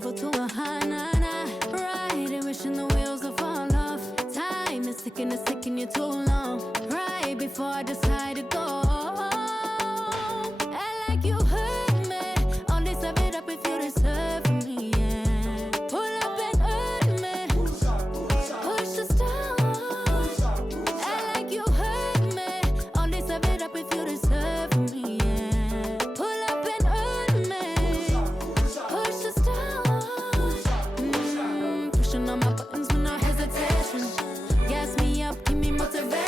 0 to a high, nah, nah. Riding, wishing the wheels will fall off. Time is ticking you too long. Right before I decide to go. I like you hurt me. Only serve it up if you deserve me, yeah. Pull up and hurt me. Push the start. I like you hurt me. Only serve it up if you deserve me, yeah. Pull up and hurt me. Push the start. Pushing on my buttons with no hesitation. Gas me up, give me motivation.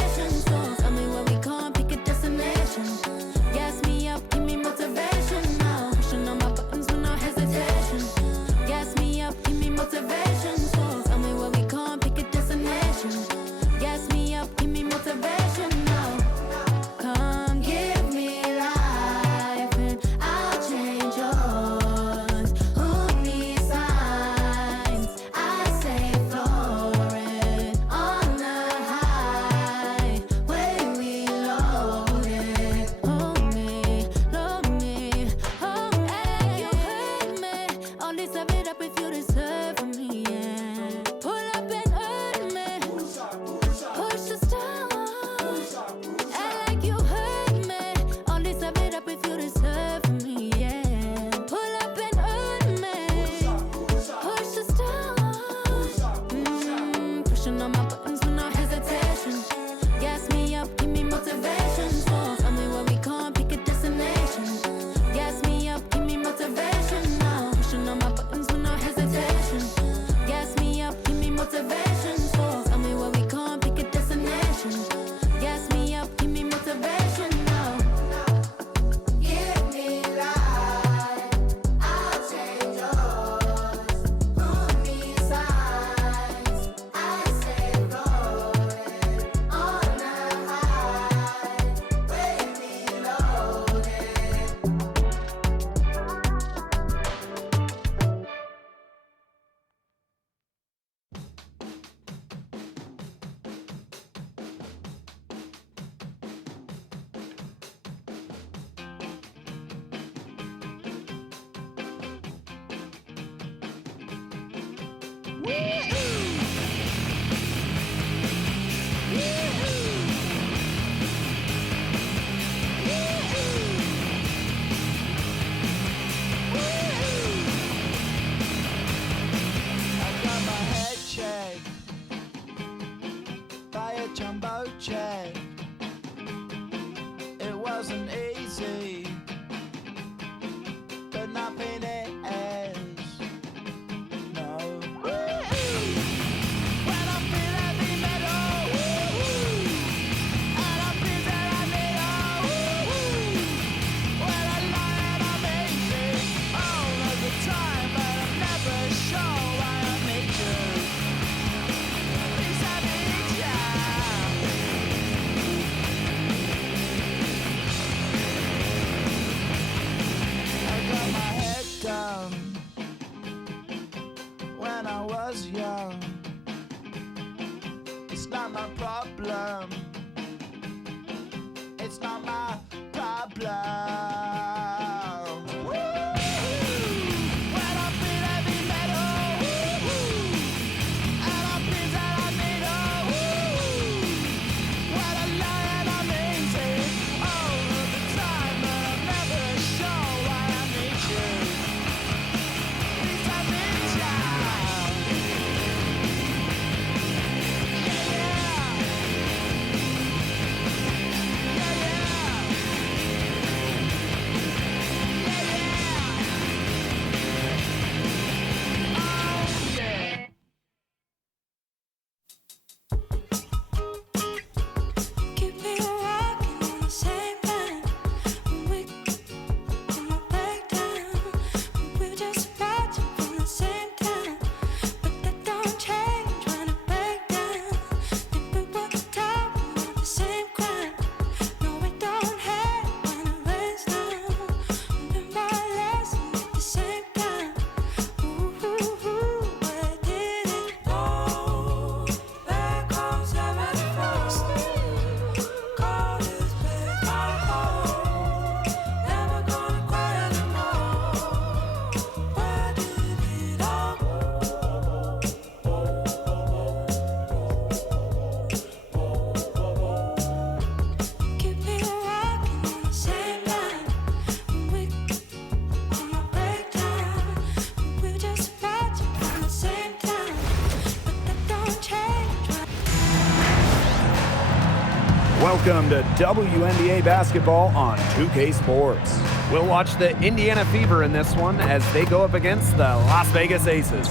Welcome to WNBA basketball on 2K Sports. We'll watch the Indiana Fever in this one as they go up against the Las Vegas Aces.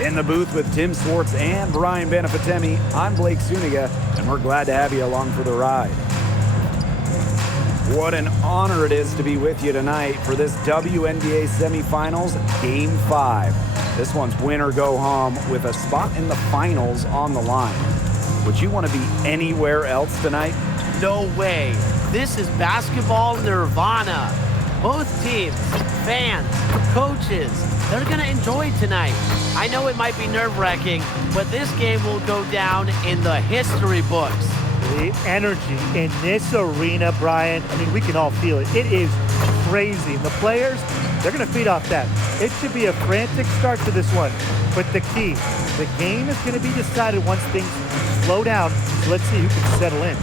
In the booth with Tim Swartz and Brian Benefatemi, I'm Blake Zuniga, and we're glad to have you along for the ride. What an honor it is to be with you tonight for this WNBA Semifinals Game 5. This one's win or go home with a spot in the finals on the line. Would you want to be anywhere else tonight? No way. This is basketball nirvana. Both teams, fans, coaches, they're going to enjoy tonight. I know it might be nerve-wracking, but this game will go down in the history books. The energy in this arena, Brian, I mean, we can all feel it. It is crazy. And the players, they're going to feed off that. It should be a frantic start to this one. But the key, the game is going to be decided once things slow down. So let's see who can settle in.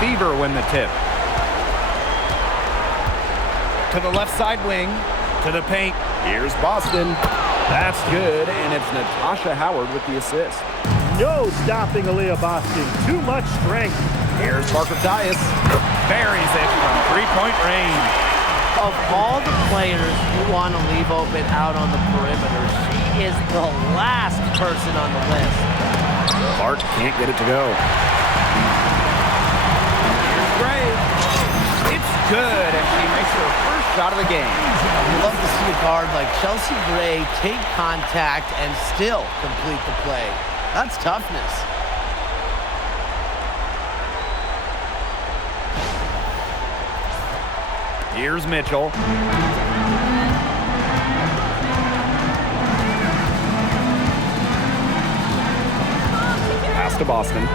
Fever win the tip. To the left side wing, to the paint. Here's Boston. That's good, and it's Natasha Howard with the assist. No stopping Aaliyah Boston. Too much strength. Here's Parker Tyus. Buries it from three-point range. Of all the players you want to leave open out on the perimeter, she is the last person on the list. Clark can't get it to go. It's good, and she makes her first shot of the game. You love to see a guard like Chelsea Gray take contact and still complete the play. That's toughness. Here's Mitchell. Pass to Boston.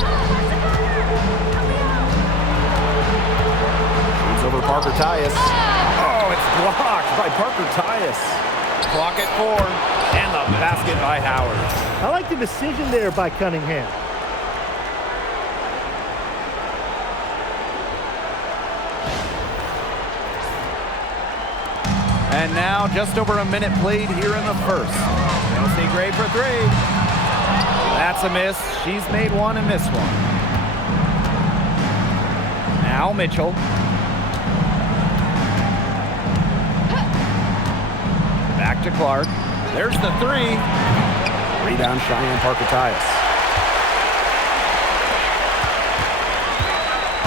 Over Parker Tyus. Oh, it's blocked by Parker Tyus. Clock at 4, and the basket by Howard. I like the decision there by Cunningham. And now just over a minute played here in the first. Chelsea Gray for 3. That's a miss. She's made one and missed one. Now Mitchell. Back to Clark. There's the 3. Rebound Cheyenne Parker Tyus.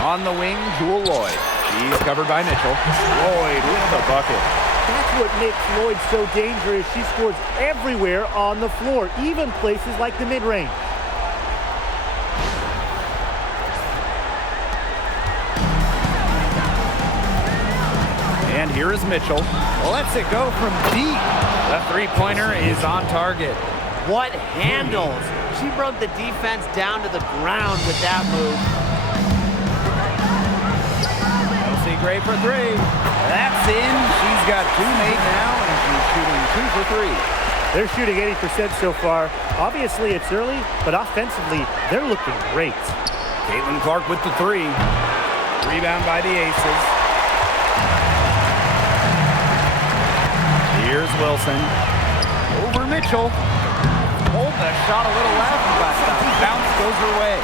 On the wing, Jewel Lloyd. She's covered by Mitchell. Lloyd with the bucket. That's what makes Lloyd so dangerous. She scores everywhere on the floor, even places like the mid-range. And here is Mitchell. Lets it go from deep. The three-pointer is on target. What handles? She broke the defense down to the ground with that move. Chelsea Gray for 3. That's in. She's got 2 made now, and she's shooting 2 for 3. They're shooting 80% so far. Obviously, it's early, but offensively, they're looking great. Caitlin Clark with the 3. Rebound by the Aces. Here's Wilson. Over Mitchell. Hold the shot a little left, but the bounce goes her way.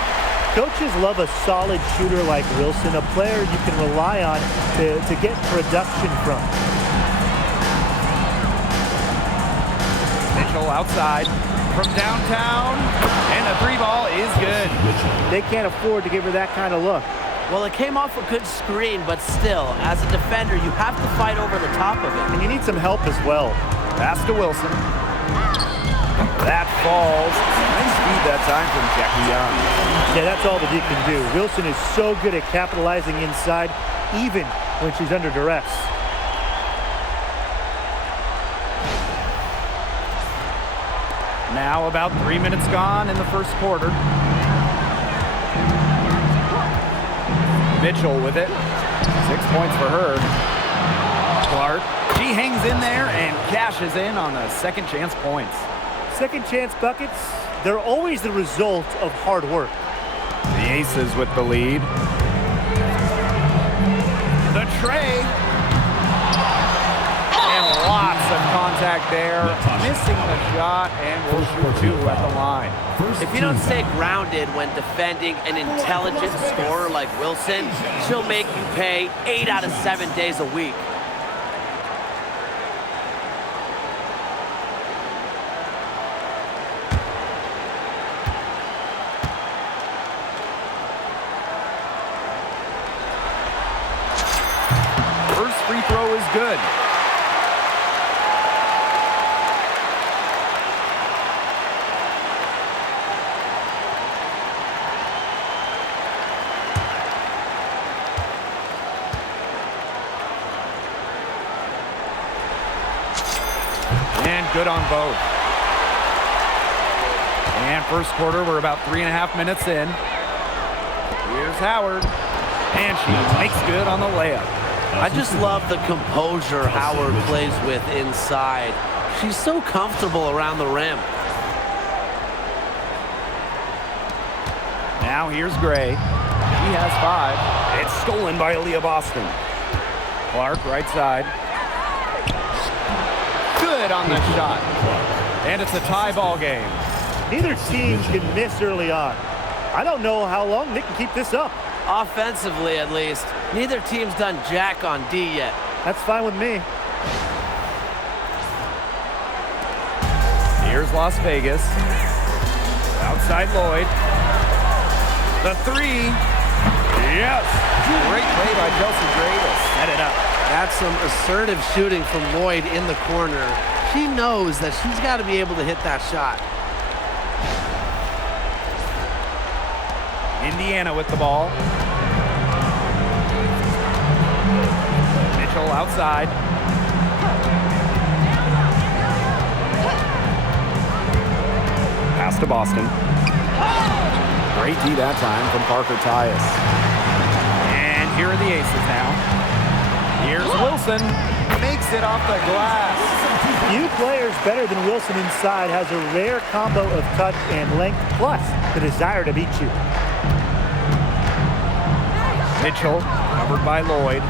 Coaches love a solid shooter like Wilson, a player you can rely on to get production from. Mitchell outside from downtown, and the 3 ball is good. They can't afford to give her that kind of look. Well, it came off a good screen, but still, as a defender, you have to fight over the top of it. And you need some help as well. Pass to Wilson. That falls. Nice feed that time from Jackie Young. Yeah, that's all that he can do. Wilson is so good at capitalizing inside, even when she's under duress. Now about 3 minutes gone in the first quarter. Mitchell with it. 6 points for her. Clark. She She hangs in there and cashes in on the second chance points. Second chance buckets, they're always the result of hard work. The Aces with the lead. The tray. And lots of contact there. Missing the shot, and will shoot 2 at the line. If you don't stay grounded when defending an intelligent scorer like Wilson, she'll make you pay 8 out of 7 days a week. First free throw is good. And good on both. And first quarter, we're about 3.5 minutes in. Here's Howard. And she makes good on the layup. I just love the composure Howard plays with inside. She's so comfortable around the rim. Now here's Gray. He has 5. It's stolen by Aaliyah Boston. Clark, right side. Good on the shot. And it's a tie ball game. Neither team can miss early on. I don't know how long they can keep this up. Offensively, at least. Neither team's done jack on D yet. That's fine with me. Here's Las Vegas. Outside Lloyd. The 3. Yes. Great play by Chelsea Gray to set it up. That's some assertive shooting from Lloyd in the corner. She knows that she's got to be able to hit that shot. Indiana with the ball. Mitchell outside. Pass to Boston. Great D that time from Parker Tyus. And here are the Aces now. Here's Wilson. Makes it off the glass. Few players better than Wilson inside has a rare combo of touch and length, plus the desire to beat you. Mitchell, covered by Lloyd.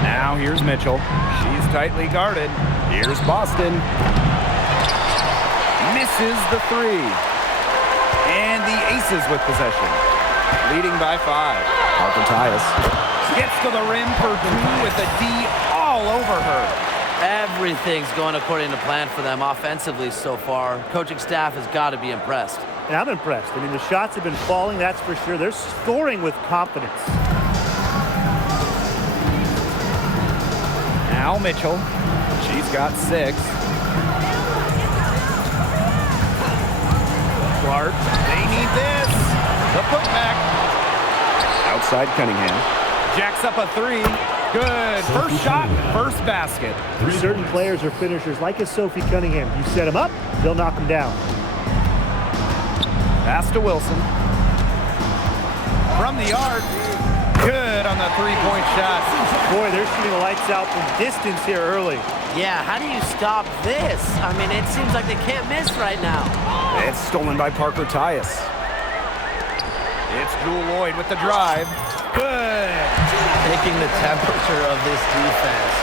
Now here's Mitchell. She's tightly guarded. Here's Boston. Misses the 3. And the Aces with possession. Leading by 5. Parker Tyus gets to the rim for 2 with a D all over her. Everything's going according to plan for them offensively so far. Coaching staff has got to be impressed. And I'm impressed. I mean, the shots have been falling, that's for sure. They're scoring with confidence. Now Mitchell. She's got 6. Clark. They need this. The putback. Outside Cunningham. Jacks up a 3. Good. First shot, first basket. Certain players are finishers, like a Sophie Cunningham. You set them up, they'll knock them down. Pass to Wilson. From the arc. Good on the 3-point shot. Boy, they're shooting the lights out from distance here early. Yeah, how do you stop this? I mean, it seems like they can't miss right now. It's stolen by Parker Tyus. It's Jewel Lloyd with the drive. Good. Taking the temperature of this defense.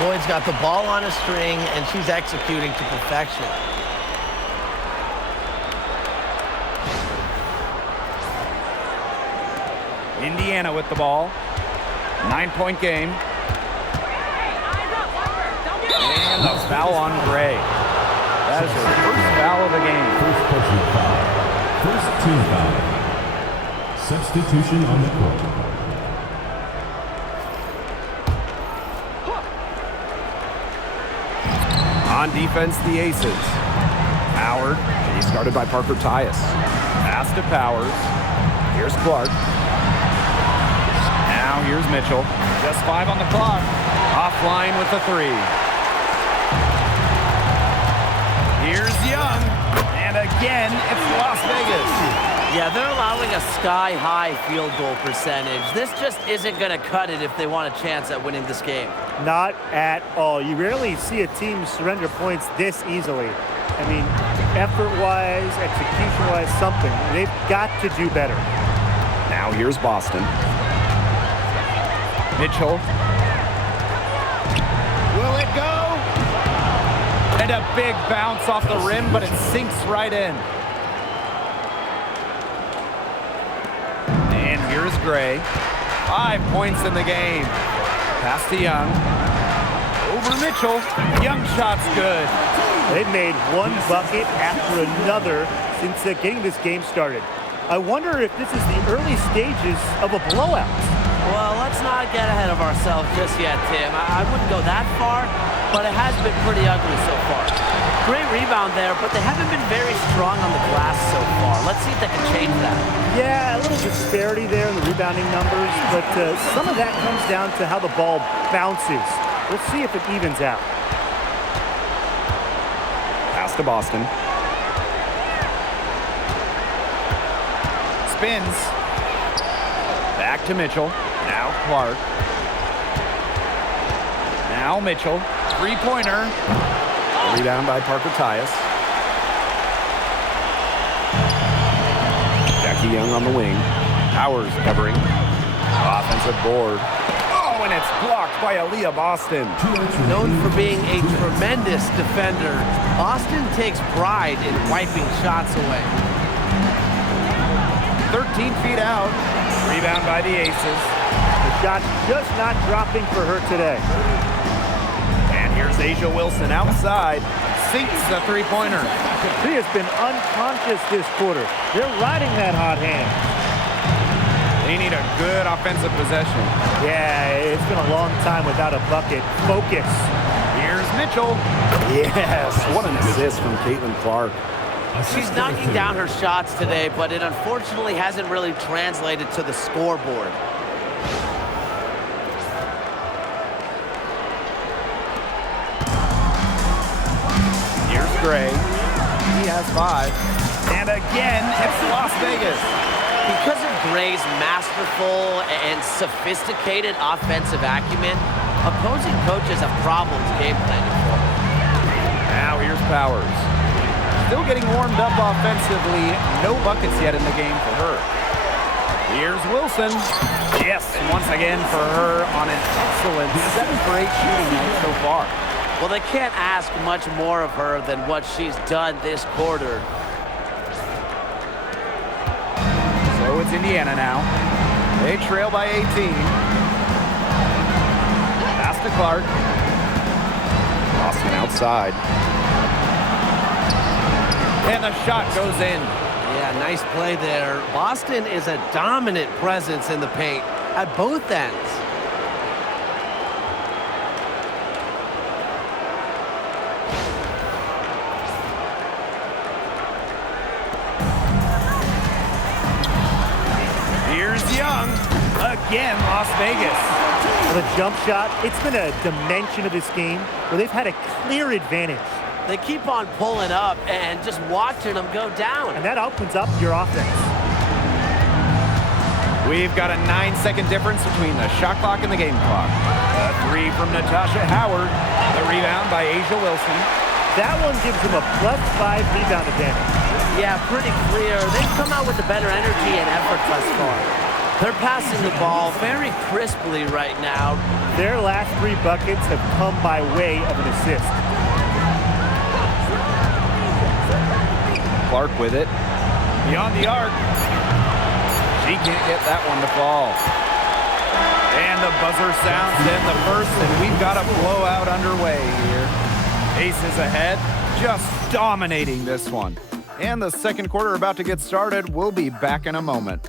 Lloyd's got the ball on a string, and she's executing to perfection. Indiana with the ball. 9-point game. And the foul on Gray. That is her first foul of the game. First personal foul. First team foul. Substitution on the court. On defense, the Aces. Howard. He's guarded by Parker Tyus. Pass to Powers. Here's Clark. Now here's Mitchell. Just 5 on the clock. Offline with the 3. Here's Young. And again, it's Las Vegas. Yeah, they're allowing a sky-high field goal percentage. This just isn't going to cut it if they want a chance at winning this game. Not at all. You rarely see a team surrender points this easily. I mean, effort-wise, execution-wise, something. They've got to do better. Now here's Boston. Mitchell. Will it go? And a big bounce off the rim, but it sinks right in. And here's Gray. 5 points in the game. Pass to Young. Over Mitchell. Young shot's good. They've made one bucket after another since getting this game started. I wonder if this is the early stages of a blowout. Well, let's not get ahead of ourselves just yet, Tim. I wouldn't go that far, but it has been pretty ugly so far. Great rebound there, but they haven't been very strong on the glass so far. Let's see if they can change that. Yeah, a little disparity there in the rebounding numbers, but some of that comes down to how the ball bounces. We'll see if it evens out. Pass to Boston. Spins. Back to Mitchell. Now Clark. Now Mitchell. Three-pointer. Rebound by Parker Tyus. Jackie Young on the wing. Powers covering. Offensive board. Oh, and it's blocked by Aaliyah Boston. Known for being a tremendous defender, Boston takes pride in wiping shots away. 13 feet out. Rebound by the Aces. The shot's just not dropping for her today. And here's Asia Wilson outside. Sinks a three-pointer. She has been unconscious this quarter. They're riding that hot hand. They need a good offensive possession. Yeah, it's been a long time without a bucket. Focus. Here's Mitchell. Yes, what an assist from Caitlin Clark. She's knocking down her shots today, but it unfortunately hasn't really translated to the scoreboard. Here's Gray. He has 5. And again, it's Las Vegas. Because of Gray's masterful and sophisticated offensive acumen, opposing coaches have problems game planning for her. Now here's Powers. Still getting warmed up offensively. No buckets yet in the game for her. Here's Wilson. Yes, once again for her on an excellent 7-for-8 shooting night so far. Well, they can't ask much more of her than what she's done this quarter. So it's Indiana now. They trail by 18. Pass to Clark. Boston outside. And the shot goes in. Yeah, nice play there. Boston is a dominant presence in the paint at both ends. Here's Young. Again, Las Vegas. For the jump shot, it's been a dimension of this game where they've had a clear advantage. They keep on pulling up and just watching them go down. And that opens up your offense. We've got a 9-second difference between the shot clock and the game clock. A 3 from Natasha Howard. The rebound by Asia Wilson. That one gives them a +5 rebound advantage. Yeah, pretty clear. They've come out with a better energy and effort thus far. They're passing the ball very crisply right now. Their last 3 buckets have come by way of an assist. Clark with it. Beyond the arc. She can't get that one to fall. And the buzzer sounds to end the first, and we've got a blowout underway here. Aces ahead, just dominating this one. And the second quarter about to get started. We'll be back in a moment.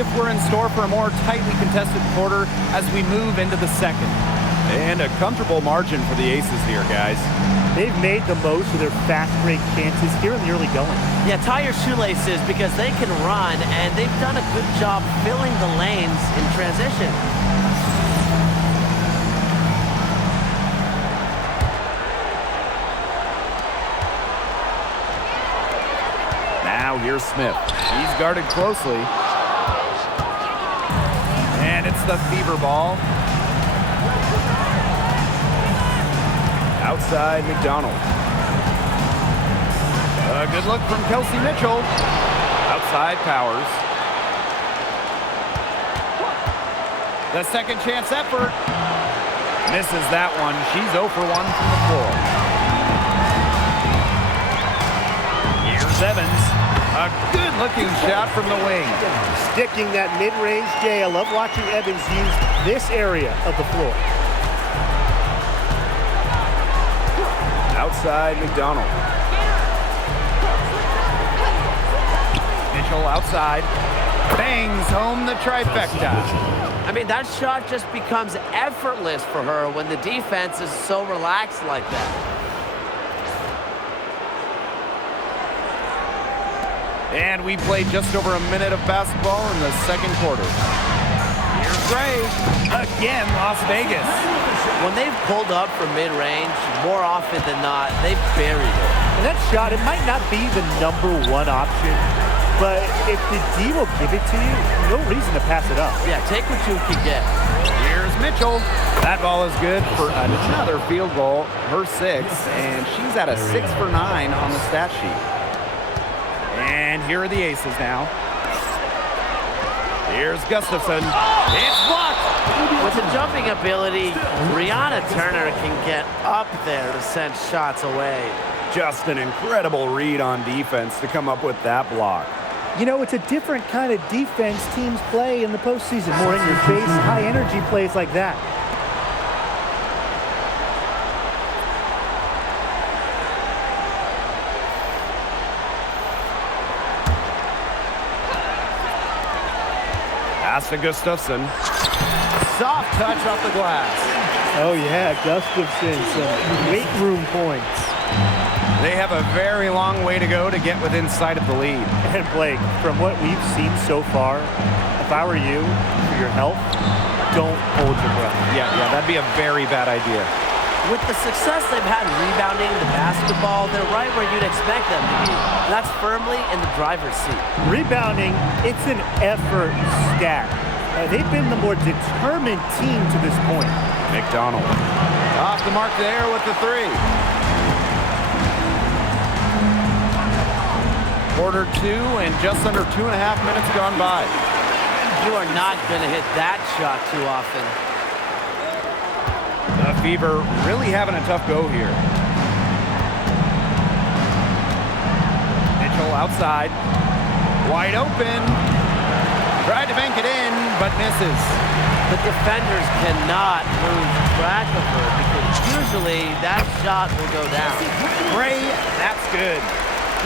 if we're in store for a more tightly contested quarter as we move into the second. And a comfortable margin for the Aces here, guys. They've made the most of their fast break chances here in the early going. Yeah, tie your shoelaces because they can run, and they've done a good job filling the lanes in transition. Now here's Smith. He's guarded closely. And it's the fever ball. Outside McDonald. A good look from Kelsey Mitchell. Outside Powers. The second chance effort. Misses that one. She's 0 for 1 from the floor. Here's Evans. A good-looking shot from the wing. Sticking that mid-range, Jay. I love watching Evans use this area of the floor. Outside McDonald. Mitchell outside. Bangs home the trifecta. I mean, that shot just becomes effortless for her when the defense is so relaxed like that. And we played just over a minute of basketball in the second quarter. Here's Gray. Again, Las Vegas. When they've pulled up from mid-range, more often than not, they've buried it. And that shot, it might not be the #1 option, but if the D will give it to you, no reason to pass it up. Yeah, take what you can get. Here's Mitchell. That ball is good for another field goal, her 6th, and she's at a 6 for 9 on the stat sheet. And here are the Aces now. Here's Gustafson. It's blocked. With the jumping ability, Brianna Turner can get up there to send shots away. Just an incredible read on defense to come up with that block. You know, it's a different kind of defense teams play in the postseason. More in your face, high energy plays like that. Pass to Gustafson. Soft touch off the glass. Oh yeah, Gustafson, some weight room points. They have a very long way to go to get within sight of the lead. And Blake, from what we've seen so far, if I were you, for your health, don't hold your breath. Yeah, that'd be a very bad idea. With the success they've had rebounding the basketball, they're right where you'd expect them to be. That's firmly in the driver's seat. Rebounding, it's an effort stat. They've been the more determined team to this point. McDonald. Off the mark there with the 3. Quarter 2 and just under 2.5 minutes gone by. You are not going to hit that shot too often. The Fever really having a tough go here. Mitchell outside. Wide open. Tried to bank it in, but misses. The defenders cannot lose track of her because usually that shot will go down. Gray, that's good.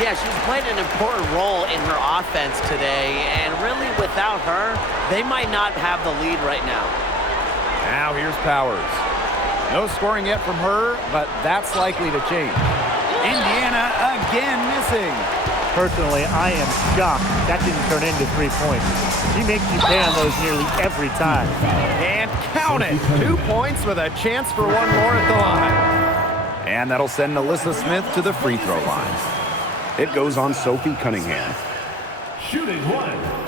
Yeah, she's played an important role in her offense today, and really without her, they might not have the lead right now. Now here's Powers. No scoring yet from her, but that's likely to change. Indiana again missing. Personally, I am shocked that didn't turn into 3 points. She makes you pay on those nearly every time. And count it. 2 points with a chance for one more at the line. And that'll send Alyssa Smith to the free throw line. It goes on Sophie Cunningham. Shooting 1.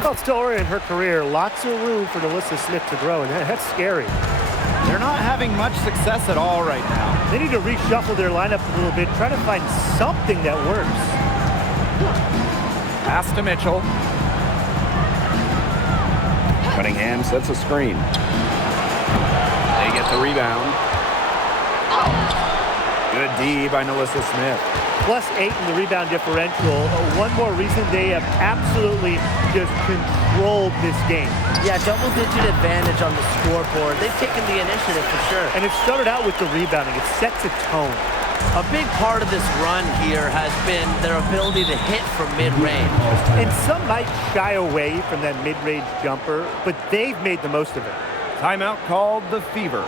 Well, still early in her career, lots of room for Alyssa Smith to grow, and that's scary. They're not having much success at all right now. They need to reshuffle their lineup a little bit, try to find something that works. Pass to Mitchell. Cunningham sets a screen. They get the rebound. Good D by Melissa Smith. +8 in the rebound differential. One more reason they have absolutely just controlled this game. Yeah, double-digit advantage on the scoreboard. They've taken the initiative for sure. And it started out with the rebounding. It sets a tone. A big part of this run here has been their ability to hit from mid-range. And some might shy away from that mid-range jumper, but they've made the most of it. Timeout called the Fever.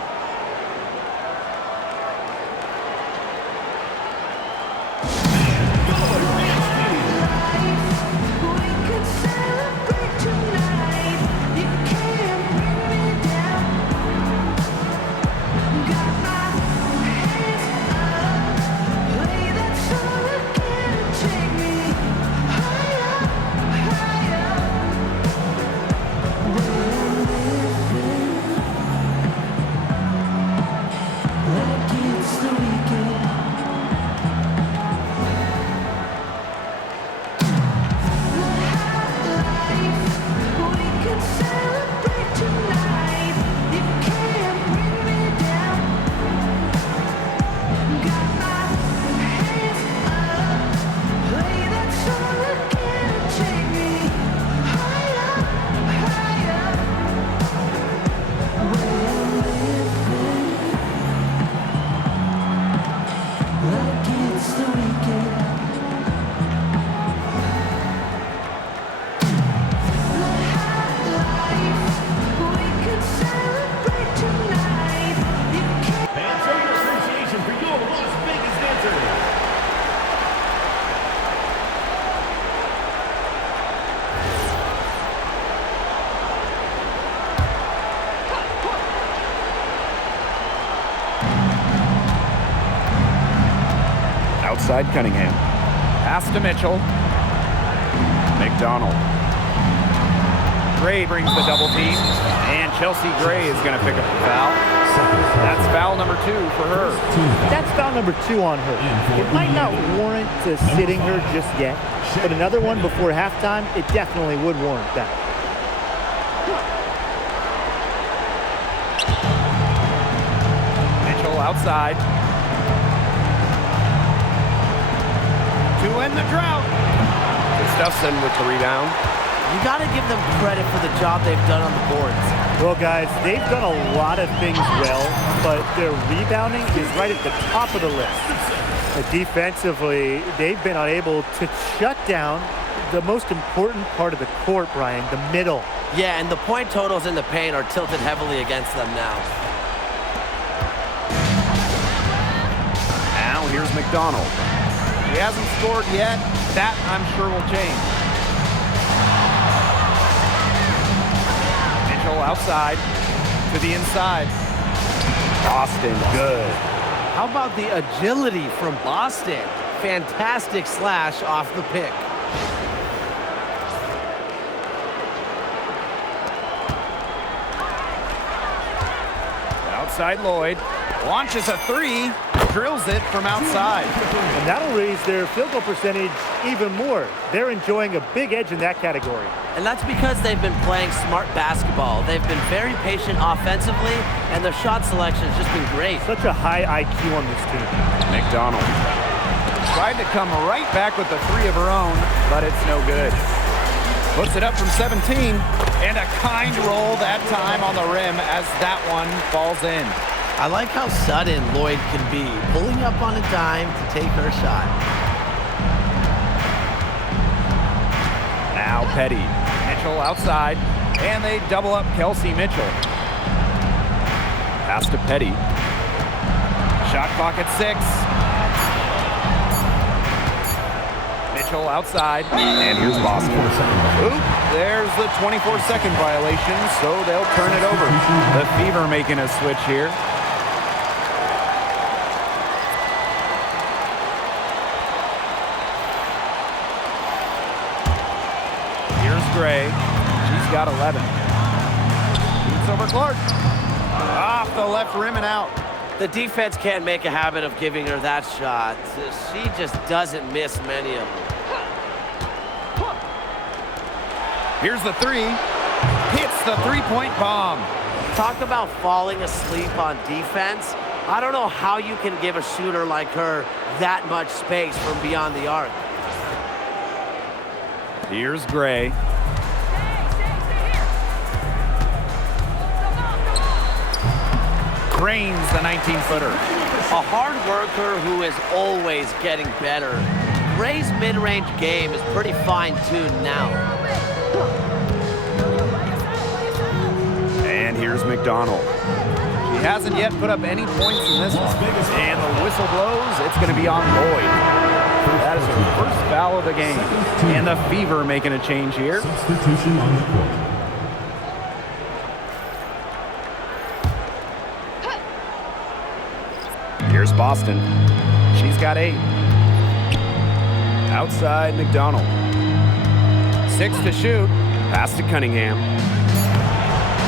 Outside Cunningham. Pass to Mitchell. McDonald. Gray brings the double team, and Chelsea Gray is going to pick up the foul. That's foul number 2 for her. That's foul number 2 on her. It might not warrant sitting her just yet, but another one before halftime, it definitely would warrant that. Mitchell outside. To end the drought. Gustafson with the rebound. You got to give them credit for the job they've done on the boards. Well, guys, they've done a lot of things well, but their rebounding is right at the top of the list. Defensively, they've been unable to shut down the most important part of the court, Brian, the middle. Yeah, and the point totals in the paint are tilted heavily against them now. Now here's McDonald. He hasn't scored yet. That, I'm sure, will change. Mitchell outside to the inside. Boston, good. How about the agility from Boston? Fantastic slash off the pick. Outside Lloyd. Launches a 3. Drills it from outside. And that'll raise their field goal percentage even more. They're enjoying a big edge in that category. And that's because they've been playing smart basketball. They've been very patient offensively, and their shot selection has just been great. Such a high IQ on this team. McDonald. Tried to come right back with the 3 of her own, but it's no good. Puts it up from 17, and a kind roll that time on the rim as that one falls in. I like how sudden Lloyd can be, pulling up on a dime to take her shot. Now Petty. Mitchell outside, and they double up Kelsey Mitchell. Pass to Petty. Shot clock at 6. Mitchell outside. And here's Boston. Oop, there's the 24-second violation, so they'll turn it over. The Fever making a switch here. Gray. She's got 11. Shoots over Clark. Off the left rim and out. The defense can't make a habit of giving her that shot. She just doesn't miss many of them. Here's the 3. Hits the three-point bomb. Talk about falling asleep on defense. I don't know how you can give a shooter like her that much space from beyond the arc. Here's Gray. Cranes the 19-footer. A hard worker who is always getting better. Gray's mid-range game is pretty fine-tuned now. And here's McDonald. He hasn't yet put up any points in this one. And the whistle blows. It's going to be on Lloyd. That is her first foul of the game. And the Fever making a change here. Substitution on the court. Here's Boston. She's got 8. Outside McDonald. 6 to shoot. Pass to Cunningham.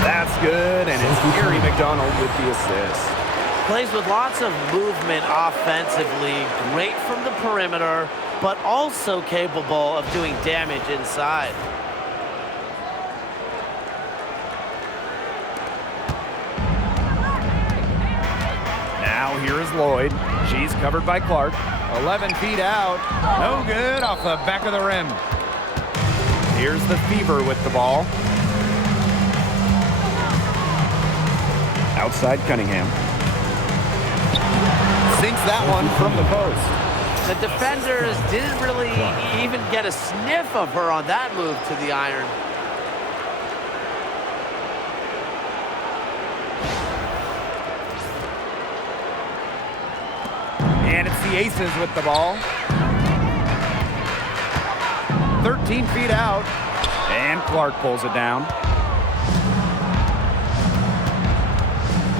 That's good, and it's Gary McDonald with the assist. Plays with lots of movement offensively, great from the perimeter, but also capable of doing damage inside. Now here is Lloyd. She's covered by Clark. 11 feet out. No good off the back of the rim. Here's the Fever with the ball. Outside Cunningham. Sinks that one from the post. The defenders didn't really even get a sniff of her on that move to the iron. And it's the Aces with the ball. 13 feet out. And Clark pulls it down.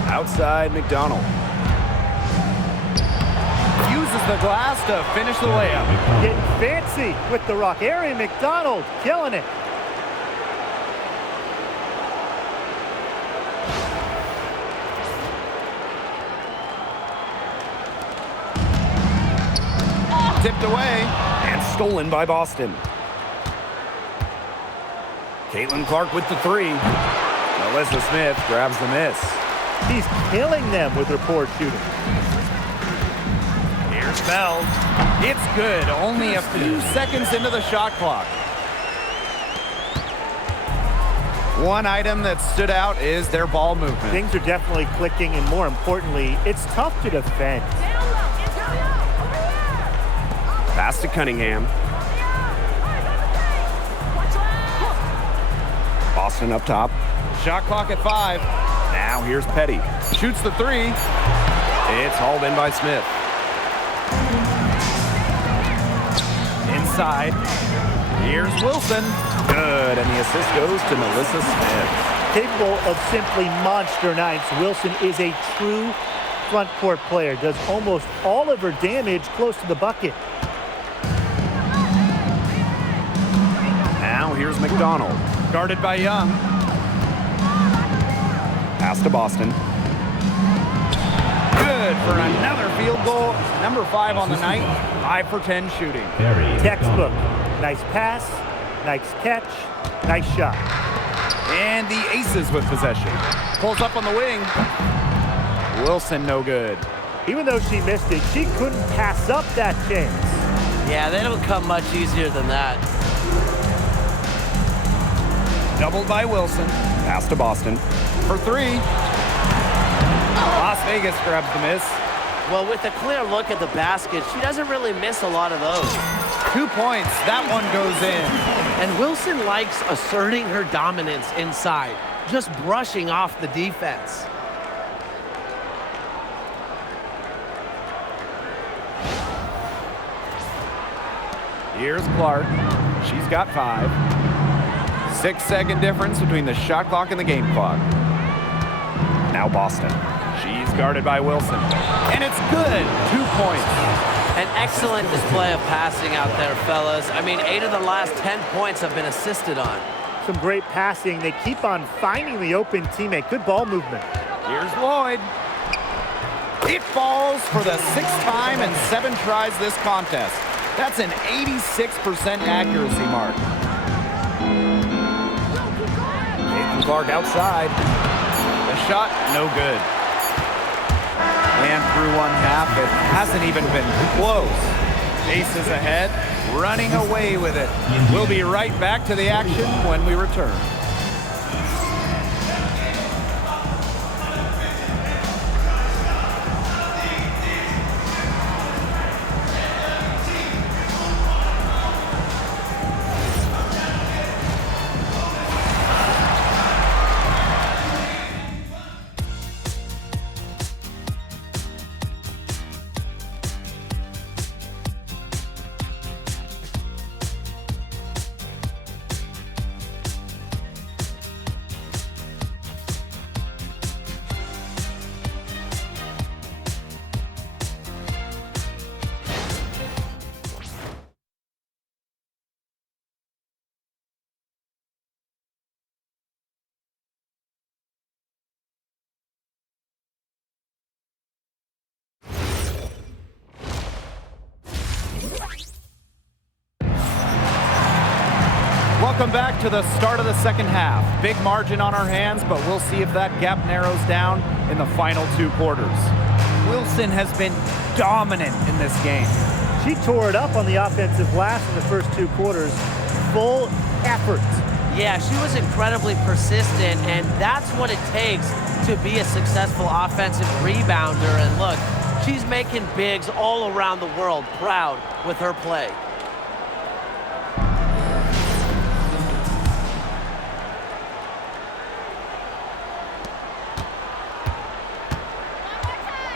Outside McDonald. Uses the glass to finish the layup. Getting fancy with the rock. Ari McDonald killing it. Tipped away. And stolen by Boston. Caitlin Clark with the 3. Melissa Smith grabs the miss. She's killing them with her poor shooting. Here's Bell. It's good. Only a few seconds into the shot clock. One item that stood out is their ball movement. Things are definitely clicking, and more importantly, it's tough to defend. Pass to Cunningham. Boston up top. Shot clock at 5. Now here's Petty. Shoots the 3. It's hauled in by Smith. Inside. Here's Wilson. Good, and the assist goes to Melissa Smith. Capable of simply monster nights, Wilson is a true front court player. Does almost all of her damage close to the bucket. Now here's McDonald. Guarded by Young. Pass to Boston. Good for another field goal. Number 5 on the night. 5 for 10 shooting. Textbook. Nice pass, nice catch, nice shot. And the Aces with possession. Pulls up on the wing. Wilson no good. Even though she missed it, she couldn't pass up that chance. Yeah, they don't come much easier than that. Doubled by Wilson. Pass to Boston. For 3. Las Vegas grabs the miss. Well, with a clear look at the basket, she doesn't really miss a lot of those. 2 points. That one goes in. And Wilson likes asserting her dominance inside, just brushing off the defense. Here's Clark. She's got 5. 6-second difference between the shot clock and the game clock. Now Boston. She's guarded by Wilson. And it's good. 2 points. An excellent display of passing out there, fellas. I mean, 8 of the last 10 points have been assisted on. Some great passing. They keep on finding the open teammate. Good ball movement. Here's Lloyd. It falls for the 6th time in 7 tries this contest. That's an 86% accuracy mark. Caitlin Clark outside. The shot, no good. And through one half, it hasn't even been close. Aces ahead, running away with it. We'll be right back to the action when we return. Welcome back to the start of the second half. Big margin on our hands, but we'll see if that gap narrows down in the final 2 quarters. Wilson has been dominant in this game. She tore it up on the offensive glass in the first 2 quarters. Full effort. Yeah, she was incredibly persistent, and that's what it takes to be a successful offensive rebounder. And look, she's making bigs all around the world proud with her play.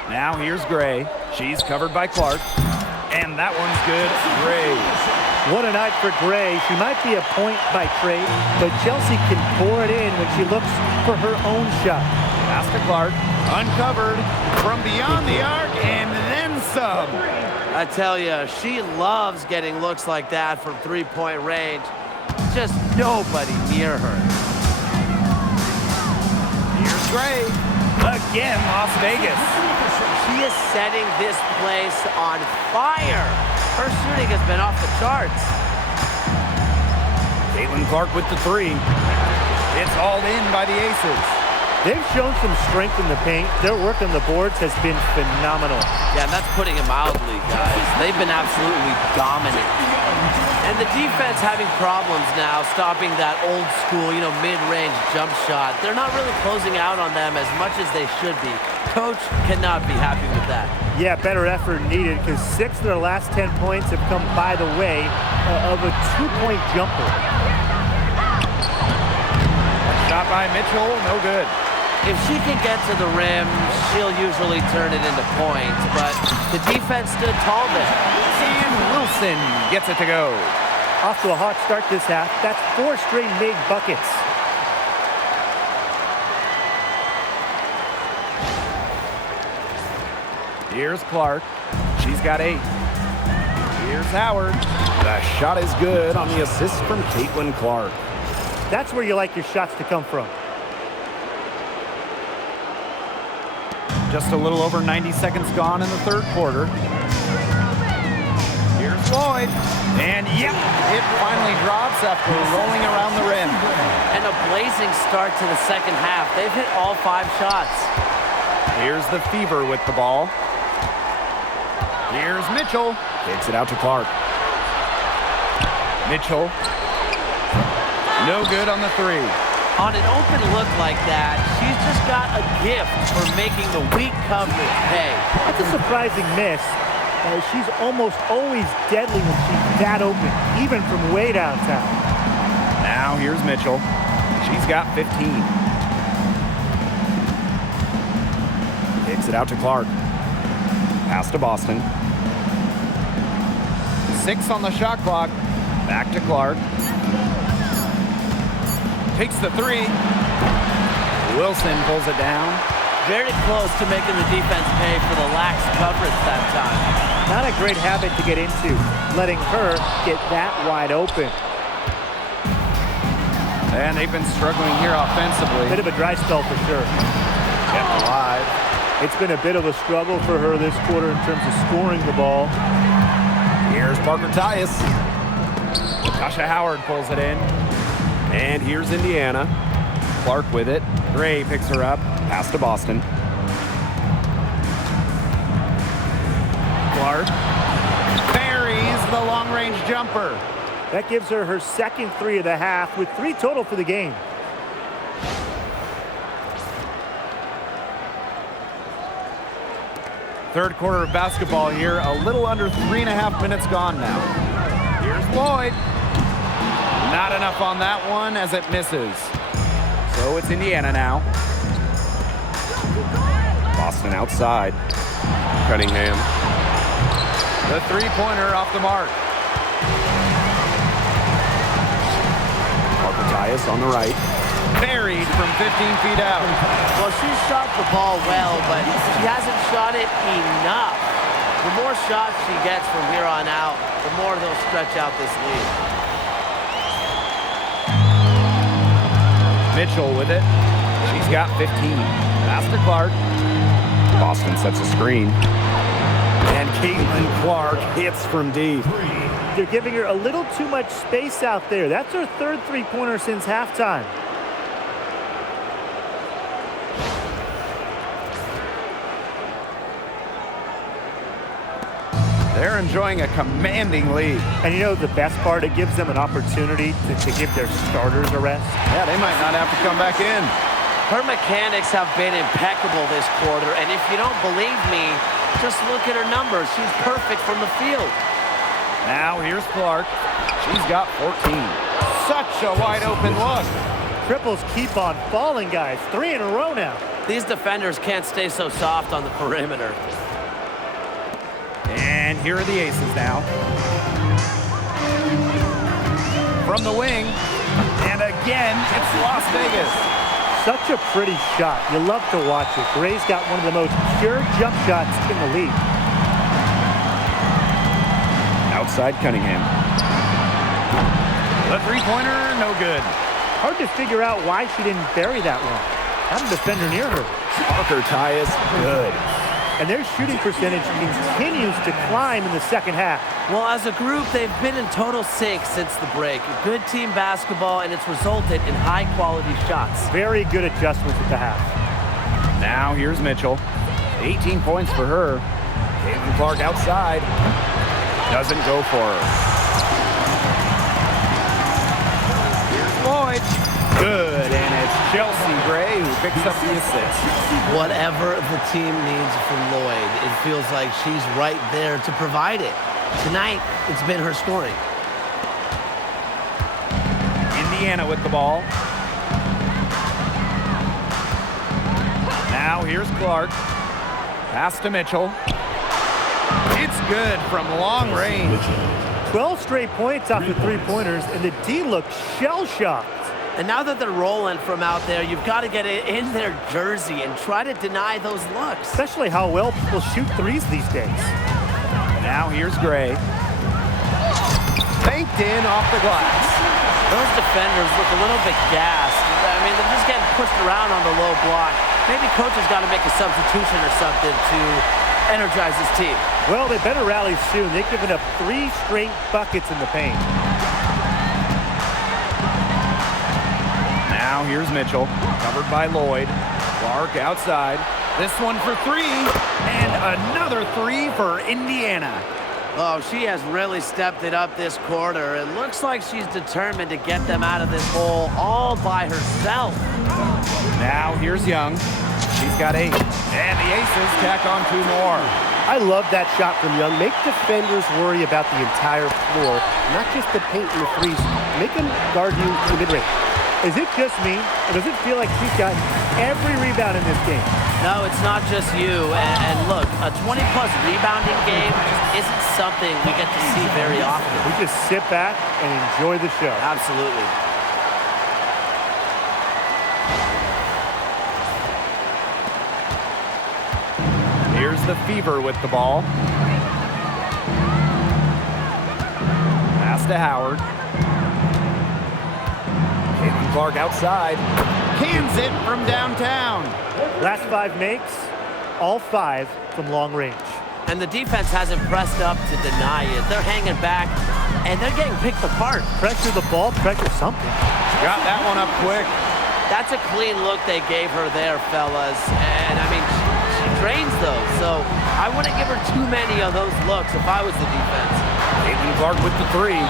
Now here's Gray. She's covered by Clark. And that one's good. Gray. What a night for Gray. She might be a point by trade, but Chelsea can pour it in when she looks for her own shot. Pass to Clark. Uncovered from beyond the arc and then some. I tell you, she loves getting looks like that from three-point range. Just nobody near her. Here's Gray. Again, Las Vegas. She is setting this place on fire. Her shooting has been off the charts. Caitlin Clark with the 3. It's hauled in by the Aces. They've shown some strength in the paint. Their work on the boards has been phenomenal. Yeah, and that's putting it mildly, guys. They've been absolutely dominant. And the defense having problems now stopping that old school, mid-range jump shot. They're not really closing out on them as much as they should be. Coach cannot be happy with that. Yeah, better effort needed because 6 of their last 10 points have come by the way of a 2-point jumper. Shot by Mitchell, no good. If she can get to the rim, she'll usually turn it into points, but the defense stood tall there. And Wilson gets it to go. Off to a hot start this half. That's 4 straight made buckets. Here's Clark. She's got 8. Here's Howard. The shot is good on the assist from Caitlin Clark. That's where you like your shots to come from. Just a little over 90 seconds gone in the 3rd quarter. Here's Floyd. And yep, it finally drops after rolling around the rim. And a blazing start to the second half. They've hit all 5 shots. Here's the Fever with the ball. Here's Mitchell. Takes it out to Clark. Mitchell. No good on the 3. On an open look like that, she's just got a gift for making the weak coverage pay. That's a surprising miss. She's almost always deadly when she's that open, even from way downtown. Now here's Mitchell. She's got 15. Takes it out to Clark. Pass to Boston. 6 on the shot clock. Back to Clark. Takes the 3. Wilson pulls it down. Very close to making the defense pay for the lax coverage that time. Not a great habit to get into, letting her get that wide open. And they've been struggling here offensively. Bit of a dry spell for sure. Kept alive. It's been a bit of a struggle for her this quarter in terms of scoring the ball. Here's Parker Tyus. Tasha Howard pulls it in. And here's Indiana. Clark with it. Gray picks her up. Pass to Boston. Clark buries the long-range jumper. That gives her her second 3 of the half with 3 total for the game. Third quarter of basketball here, a little under 3.5 minutes gone now. Here's Lloyd. Not enough on that one as it misses. So it's Indiana now. Boston outside. Cunningham. The three-pointer off the mark. Tyus on the right. Buried from 15 feet out. Well, she shot the ball well, but she hasn't shot it enough. The more shots she gets from here on out, the more they'll stretch out this lead. Mitchell with it. She's got 15. Pass to Clark. Boston sets a screen. And Caitlin Clark hits from deep. They're giving her a little too much space out there. That's her third 3-pointer since halftime. They're enjoying a commanding lead. And you know the best part? It gives them an opportunity to give their starters a rest. Yeah, they might not have to come back in. Her mechanics have been impeccable this quarter, and if you don't believe me, just look at her numbers. She's perfect from the field. Now here's Clark. She's got 14. Such a wide open look. Triples keep on falling, guys. 3 in a row now. These defenders can't stay so soft on the perimeter. And here are the aces now. From the wing. And again, it's Las Vegas. Such a pretty shot. You love to watch it. Gray's got one of the most pure jump shots in the league. Outside Cunningham. The three-pointer, no good. Hard to figure out why she didn't bury that one. Not a defender near her. Parker Tyus, good. And their shooting percentage continues to climb in the second half. Well, as a group, they've been in total sync since the break. Good team basketball, and it's resulted in high-quality shots. Very good adjustments at the half. Now here's Mitchell. 18 points for her. Caitlin Clark outside. Doesn't go for her. Here's Lloyd. Good, and it's Chelsea Gray who picks up the assist. Whatever the team needs from Lloyd, it feels like she's right there to provide it. Tonight, it's been her scoring. Indiana with the ball. Now here's Clark. Pass to Mitchell. It's good from long range. 12 straight points off the 3-pointers, and the D looks shell-shocked. And now that they're rolling from out there, you've got to get it in their jersey and try to deny those looks. Especially how well people shoot threes these days. Now here's Gray. Banked in off the glass. Those defenders look a little bit gassed. I mean, they're just getting pushed around on the low block. Maybe coach has got to make a substitution or something to energize his team. Well, they better rally soon. They've given up 3 straight buckets in the paint. Now here's Mitchell, covered by Lloyd. Clark outside. This one for 3, and another 3 for Indiana. Oh, she has really stepped it up this quarter. It looks like she's determined to get them out of this hole all by herself. Now here's Young. She's got 8. And the Aces tack on 2 more. I love that shot from Young. Make defenders worry about the entire floor, not just the paint and the threes. Make them guard you in the mid-range. Is it just me, or does it feel like she's gotten every rebound in this game? No, it's not just you. And look, a 20-plus rebounding game just isn't something we get to see very often. We just sit back and enjoy the show. Absolutely. Here's the Fever with the ball. Pass to Howard. Caitlin Clark outside. Cans it from downtown. Last 5 makes, all 5 from long range. And the defense hasn't pressed up to deny it. They're hanging back, and they're getting picked apart. Pressure the ball, pressure something. Got that one up quick. That's a clean look they gave her there, fellas. And, I mean, she she drains those. So I wouldn't give her too many of those looks if I was the defense. Caitlin Clark with the three.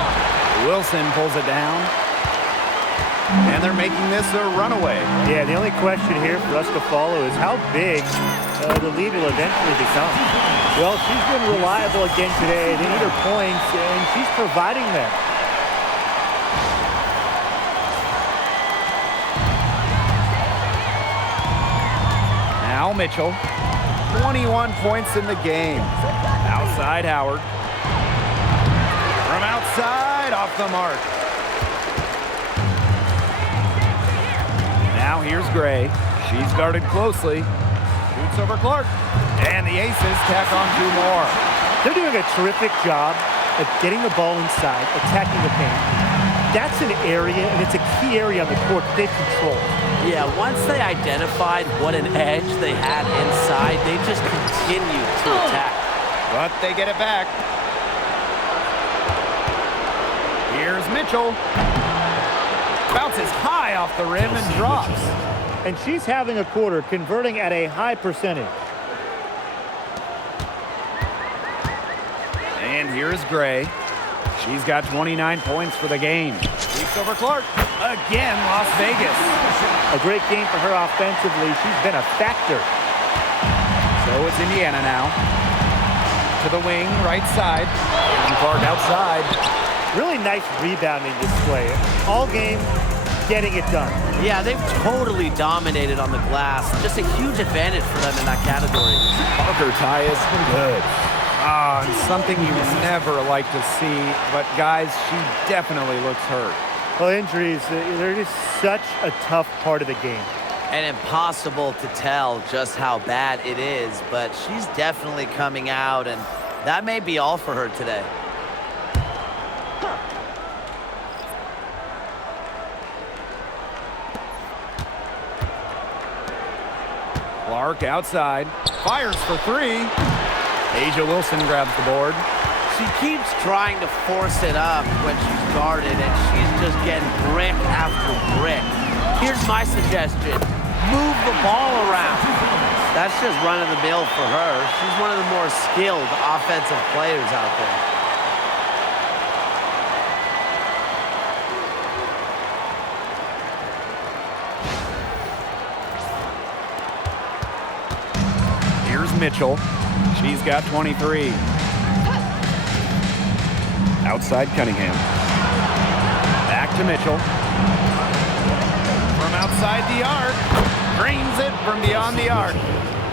Wilson pulls it down. And they're making this a runaway. Yeah, the only question here for us to follow is how big the lead will eventually become. Well, she's been reliable again today. They need her points, and she's providing them. Now Mitchell, 21 points in the game. Outside Howard. From outside, off the mark. Now here's Gray. She's guarded closely. Shoots over Clark. And the Aces tack on 2 more. They're doing a terrific job of getting the ball inside, attacking the paint. That's an area, and it's a key area on the court that they control. Yeah, once they identified what an edge they had inside, they just continued to attack. But they get it back. Here's Mitchell. Bounces high off the rim and drops. And she's having a quarter, converting at a high percentage. And here's Gray. She's got 29 points for the game. Sweeps over Clark. Again, Las Vegas. A great game for her offensively. She's been a factor. So it's Indiana now. To the wing, right side. And Clark outside. Really nice rebounding display. All game, getting it done. Yeah, they've totally dominated on the glass. Just a huge advantage for them in that category. Parker Tyus, good. And something you never like to see, but guys, she definitely looks hurt. Well, injuries, they're just such a tough part of the game. And impossible to tell just how bad it is, but she's definitely coming out, and that may be all for her today. Clark outside, fires for 3. Asia Wilson grabs the board. She keeps trying to force it up when she's guarded, and she's just getting brick after brick. Here's my suggestion. Move the ball around. That's just run-of-the-mill for her. She's one of the more skilled offensive players out there. Here's Mitchell. She's got 23. Outside Cunningham. Back to Mitchell. From outside the arc. Drains it from beyond the arc.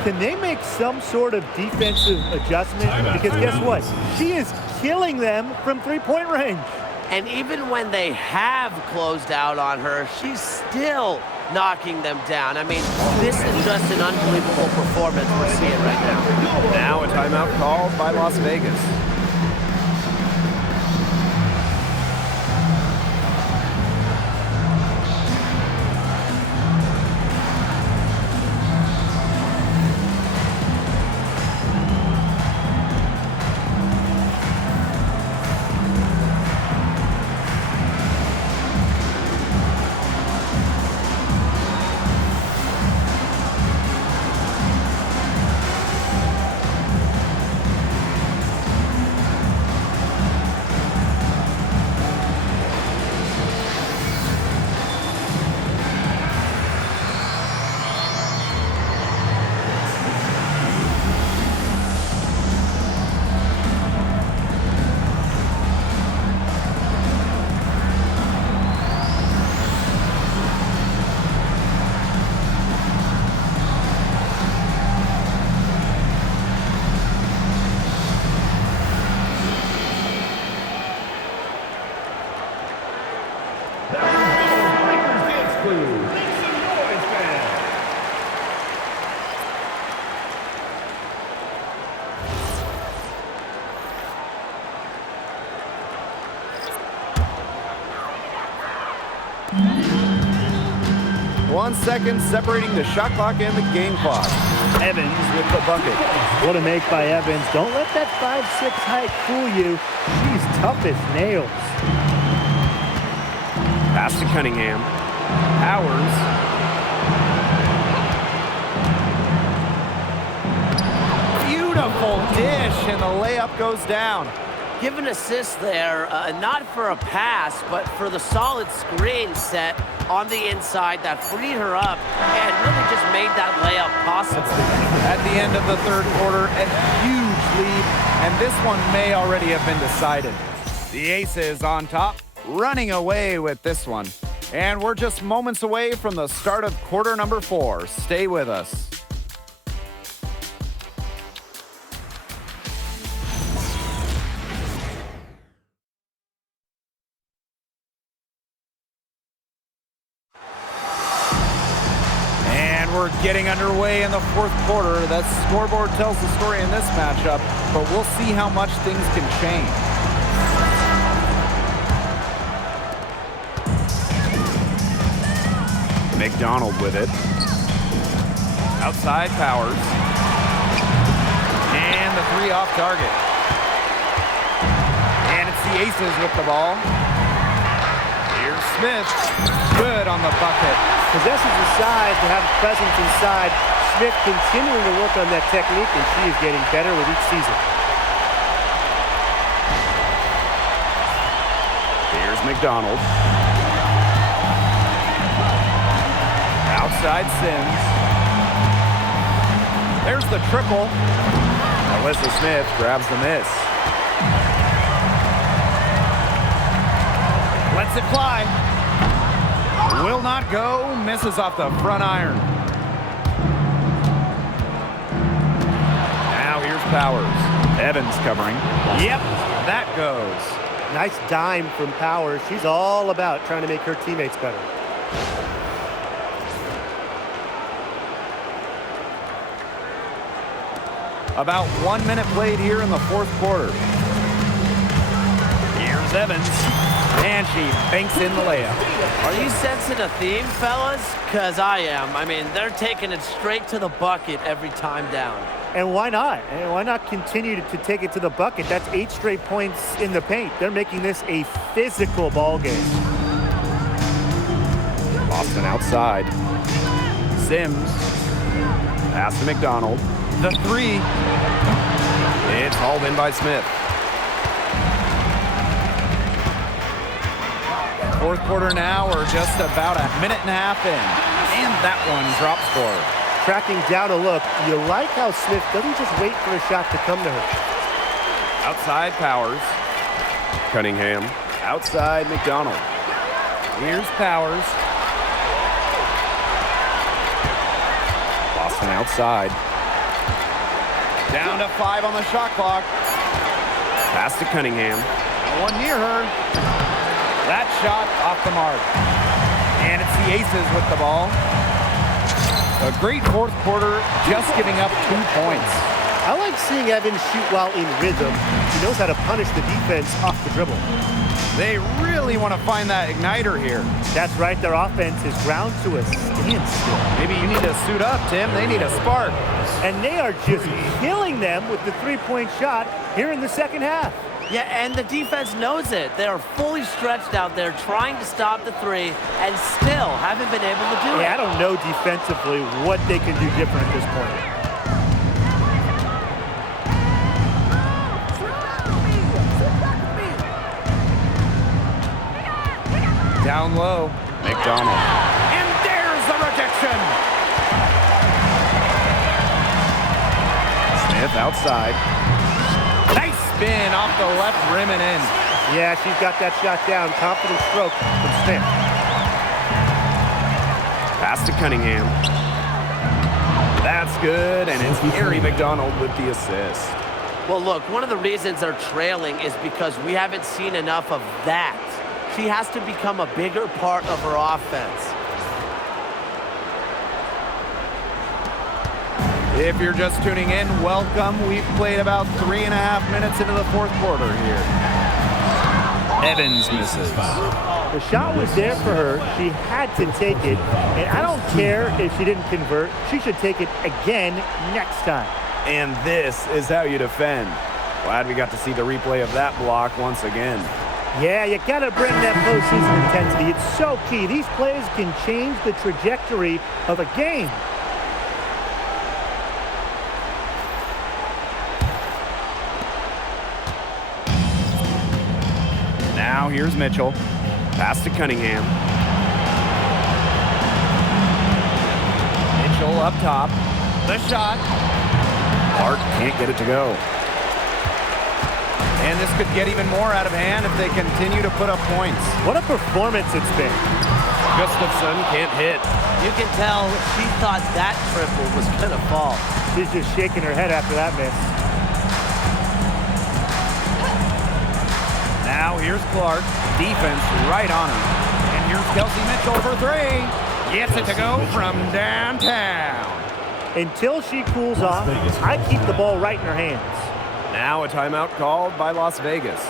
Can they make some sort of defensive adjustment? Because guess what? She is killing them from three-point range. And even when they have closed out on her, she's still knocking them down. I mean, this is just an unbelievable performance we're seeing right now. Now a timeout called by Las Vegas. .1 second separating the shot clock and the game clock. Evans with the bucket. What a make by Evans. Don't let that 5'6" height fool you. She's tough as nails. Pass to Cunningham. Powers. and the layup goes down. Give an assist there, not for a pass, but for the solid screen set on the inside that freed her up and really just made that layup possible. At the end of the third quarter, a huge lead, and this one may already have been decided. The Aces on top, running away with this one. And we're just moments away from the start of quarter number 4. Stay with us. We're getting underway in the fourth quarter. That scoreboard tells the story in this matchup, but we'll see how much things can change. McDonald with it. Outside Powers. And the 3 off target. And it's the Aces with the ball. Here's Smith. Good on the bucket. Possesses the size to have presence inside. Smith continuing to work on that technique, and she is getting better with each season. Here's McDonald. Outside Sims. There's the triple. Alyssa Smith grabs the miss. Lets it fly. Will not go. Misses off the front iron. Now here's Powers. Evans covering. Yep, that goes. Nice dime from Powers. She's all about trying to make her teammates better. About 1 minute played here in the fourth quarter. Here's Evans. And she banks in the layup. Are you sensing a theme, fellas? Because I am. I mean, they're taking it straight to the bucket every time down. And why not? And why not continue to take it to the bucket? That's 8 straight points in the paint. They're making this a physical ball game. Boston outside. Sims. Pass to McDonald. The 3. It's hauled in by Smith. Fourth quarter now, we're just about a minute and a half in. And that one drops for her. Tracking down a look, you like how Smith doesn't just wait for a shot to come to her. Outside Powers. Cunningham. Outside McDonald. Here's Powers. Boston outside. Down to 5 on the shot clock. Pass to Cunningham. One near her. That shot off the mark. And it's the Aces with the ball. A great fourth quarter, just giving up 2 points. I like seeing Evans shoot while in rhythm. She knows how to punish the defense off the dribble. They really want to find that igniter here. That's right. Their offense is ground to a standstill. Maybe you need to suit up, Tim. They need a spark. And they are just killing them with the 3-point shot here in the second half. Yeah, and the defense knows it. They are fully stretched out there trying to stop the 3 and still haven't been able to do it. I don't know defensively what they can do different at this point. Down low. McDonald. And there's the rejection. Smith outside. Nice spin off the left rim and in. Yeah, she's got that shot down. Confident stroke from Smith. Pass to Cunningham. That's good, and it's Gary McDonald with the assist. Well, look, one of the reasons they're trailing is because we haven't seen enough of that. She has to become a bigger part of her offense. If you're just tuning in, welcome. We've played about 3.5 minutes into the fourth quarter here. Evans misses. The shot was there for her. She had to take it. And I don't care if she didn't convert. She should take it again next time. And this is how you defend. Glad we got to see the replay of that block once again. Yeah, you got to bring that postseason intensity. It's so key. These plays can change the trajectory of a game. Now here's Mitchell. Pass to Cunningham. Mitchell up top. The shot. Clark can't get it to go. And this could get even more out of hand if they continue to put up points. What a performance it's been. Gustafson can't hit. You can tell she thought that triple was going to fall. She's just shaking her head after that miss. Now here's Clark. Defense right on him. And here's Kelsey Mitchell for three. Gets it to go from downtown. Until she cools off, I keep the ball right in her hands. Now a timeout called by Las Vegas.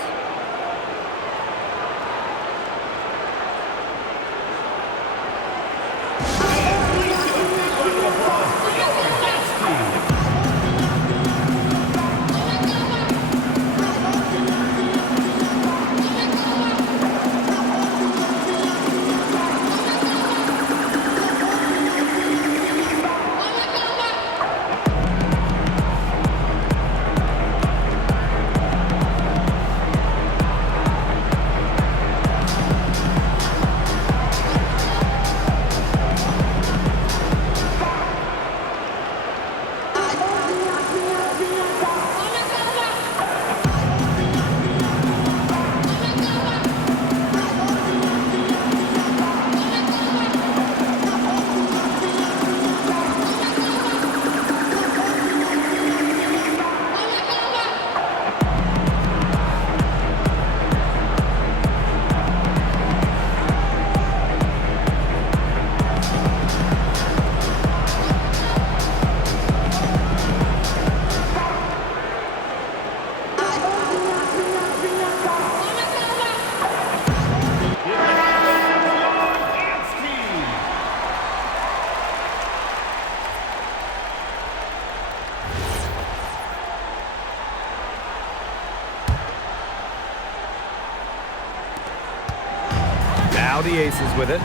Now the Aces with it.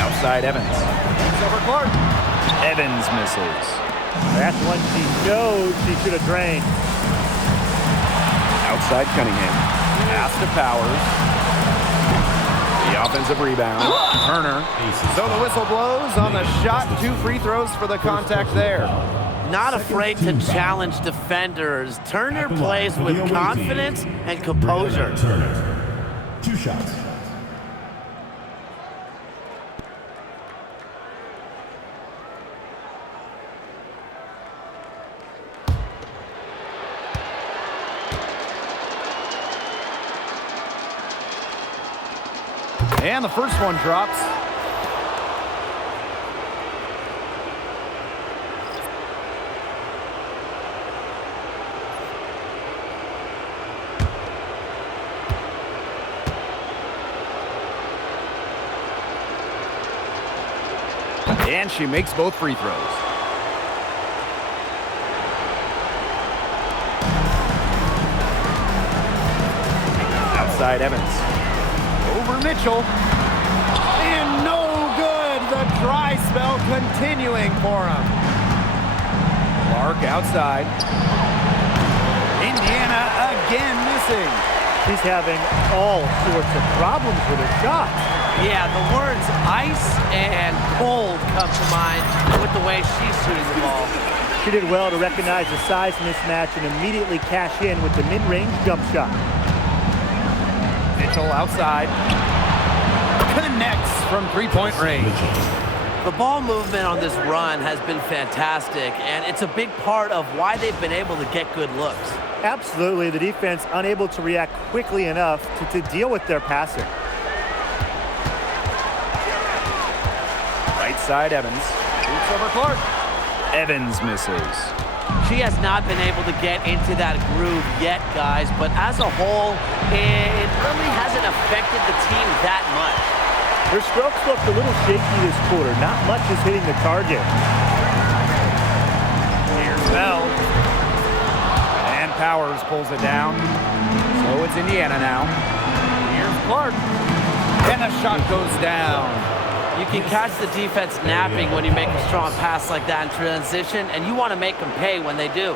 Outside Evans. It's over Clark. Evans misses. That's one she knows she should have drained. Outside Cunningham. Pass to Powers. The offensive rebound. Turner. So the whistle blows on the shot. 2 free throws for the contact there. Not afraid to challenge defenders. Turner plays with confidence and composure. Turner. 2 shots. And the first one drops. And she makes both free throws. Outside Evans. Over Mitchell. And no good. The dry spell continuing for him. Clark outside. Indiana again missing. She's having all sorts of problems with her shot. Yeah, the words ice and cold come to mind with the way she's shooting the ball. She did well to recognize the size mismatch and immediately cash in with the mid-range jump shot. Mitchell outside. Connects from three-point range. The ball movement on this run has been fantastic, and it's a big part of why they've been able to get good looks. Absolutely, the defense unable to react quickly enough to deal with their passing. Right side Evans. Shoots over Clark. Evans misses. She has not been able to get into that groove yet, guys, but as a whole, it really hasn't affected the team that much. Her strokes looked a little shaky this quarter. Not much is hitting the target. Here's Bell. And Powers pulls it down. So it's Indiana now. Here's Clark. And the shot goes down. You can catch the defense napping when you make a strong pass like that in transition, and you want to make them pay when they do.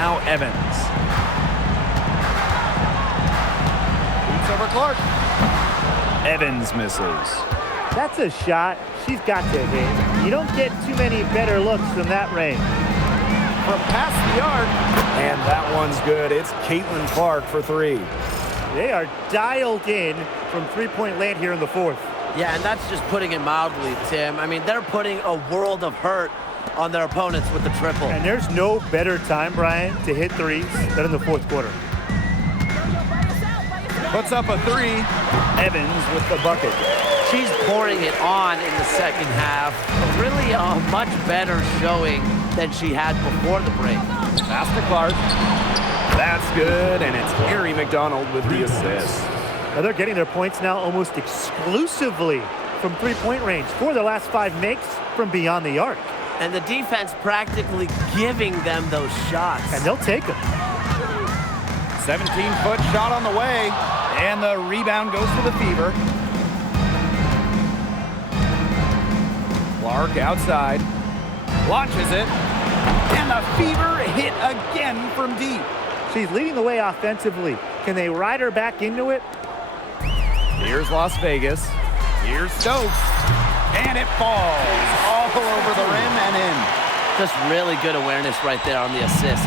Now Evans. Boots over Clark. Evans misses. That's a shot she's got to hit. You don't get too many better looks from that range. From past the arc. And that one's good. It's Caitlin Clark for three. They are dialed in from three-point land here in the fourth. Yeah, and that's just putting it mildly, Tim. I mean, they're putting a world of hurt on their opponents with the triple. And there's no better time, Brian, to hit threes than in the fourth quarter. Puts up a three. Evans with the bucket. She's pouring it on in the second half. Really a much better showing than she had before the break. Pass to Clark. That's good, and it's Harry McDonald with the assist. Now they're getting their points now almost exclusively from three-point range. 4 of their last 5 makes from beyond the arc. And the defense practically giving them those shots. And they'll take them. 17-foot shot on the way, and the rebound goes to the Fever. Clark outside, launches it, and the Fever hit again from deep. She's leading the way offensively. Can they ride her back into it? Here's Las Vegas. Here's Stokes. And it falls all over the rim and in. Just really good awareness right there on the assist.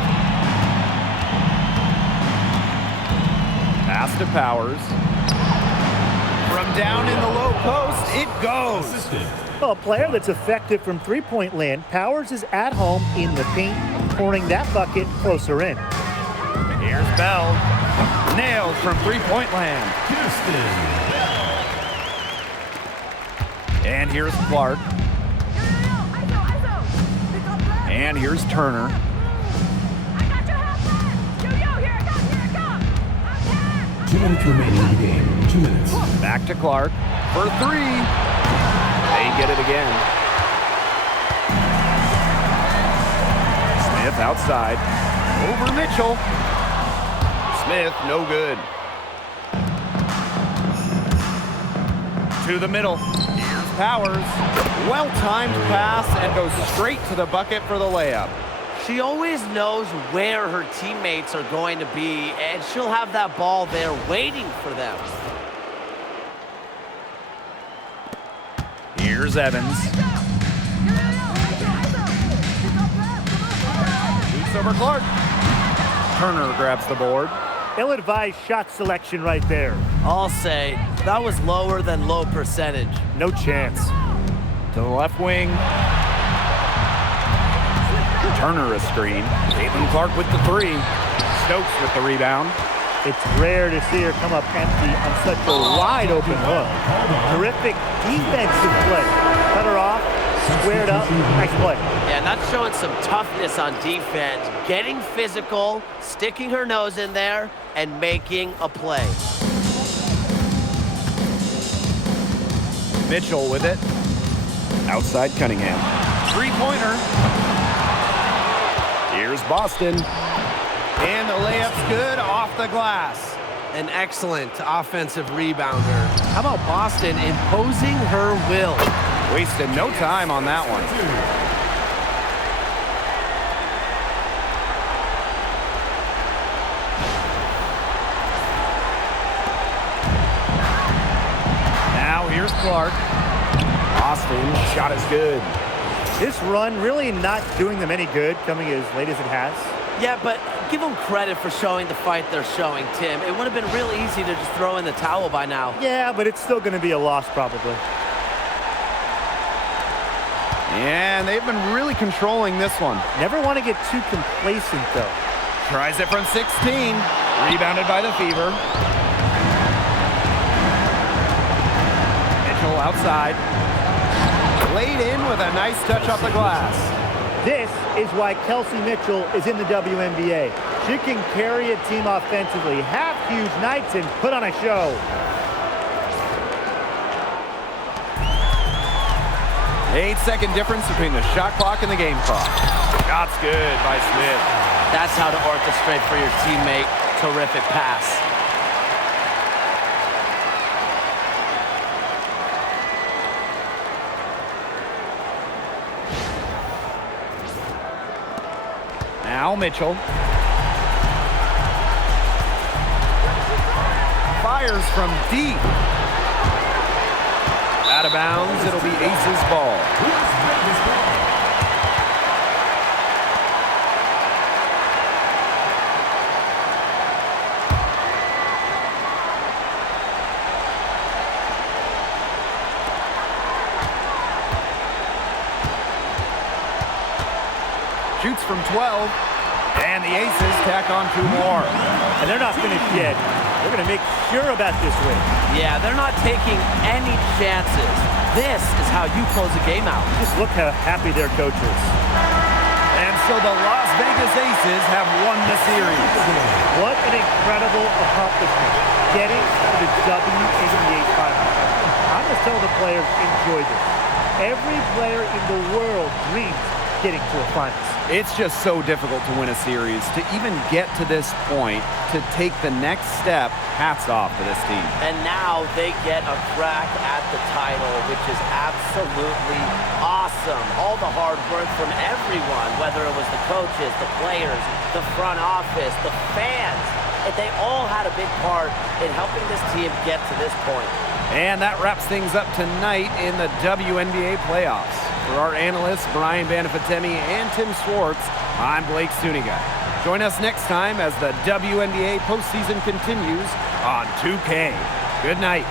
Pass to Powers. From down in the low post, it goes. Well, a player that's effective from three-point land, Powers is at home in the paint, pouring that bucket closer in. Here's Bell. Nailed from three-point land. And here's Clark. And here's Turner. 2 minutes remaining in the game. 2 minutes. Back to Clark for three. They get it again. Smith outside. Over Mitchell. Smith, no good. To the middle. Here's Powers. Well-timed pass and goes straight to the bucket for the layup. She always knows where her teammates are going to be, and she'll have that ball there waiting for them. Here's Evans. Shoots over Clark. Turner grabs the board. Ill-advised shot selection right there. I'll say that was lower than low percentage. No chance. To the left wing. Turner a screen. Caitlin Clark with the three. Stokes with the rebound. It's rare to see her come up empty on such a wide-open hook. Terrific defensive play. Cut her off, squared up, nice play. Yeah, and that's showing some toughness on defense. Getting physical, sticking her nose in there, and making a play. Mitchell with it. Outside Cunningham. Three-pointer. Here's Boston. And the layup's good off the glass. An excellent offensive rebounder. How about Boston imposing her will? Wasted no time on that one. Now here's Clark. Boston, shot is good. This run really not doing them any good, coming as late as it has. Yeah, but give them credit for showing the fight they're showing, Tim. It would have been real easy to just throw in the towel by now. Yeah, but it's still going to be a loss probably. And they've been really controlling this one. Never want to get too complacent, though. Tries it from 16. Rebounded by the Fever. Mitchell outside. Laid in with a nice touch off the glass. This is why Kelsey Mitchell is in the WNBA. She can carry a team offensively, have huge nights, and put on a show. The 8-second difference between the shot clock and the game clock. Shot's good by Smith. That's how to orchestrate for your teammate. Terrific pass. Now Mitchell. fires from deep. Out of bounds, it'll be Aces ball. Shoots from 12, and the Aces tack on 2 more. And they're not finished yet. They're going to make sure about this win. Yeah, they're not taking any chances. This is how you close a game out. Just look how happy their coach is. And so the Las Vegas Aces have won the series. What an incredible accomplishment. Getting to the WNBA Finals. I'm going to tell the players, enjoy this. Every player in the world dreams getting to a finals. It's just so difficult to win a series. To even get to this point, to take the next step, hats off to this team. And now they get a crack at the title, which is absolutely awesome. All the hard work from everyone, whether it was the coaches, the players, the front office, the fans, they all had a big part in helping this team get to this point. And that wraps things up tonight in the WNBA playoffs. For our analysts, Brian Banafitemi and Tim Swartz, I'm Blake Suniga. Join us next time as the WNBA postseason continues on 2K. Good night.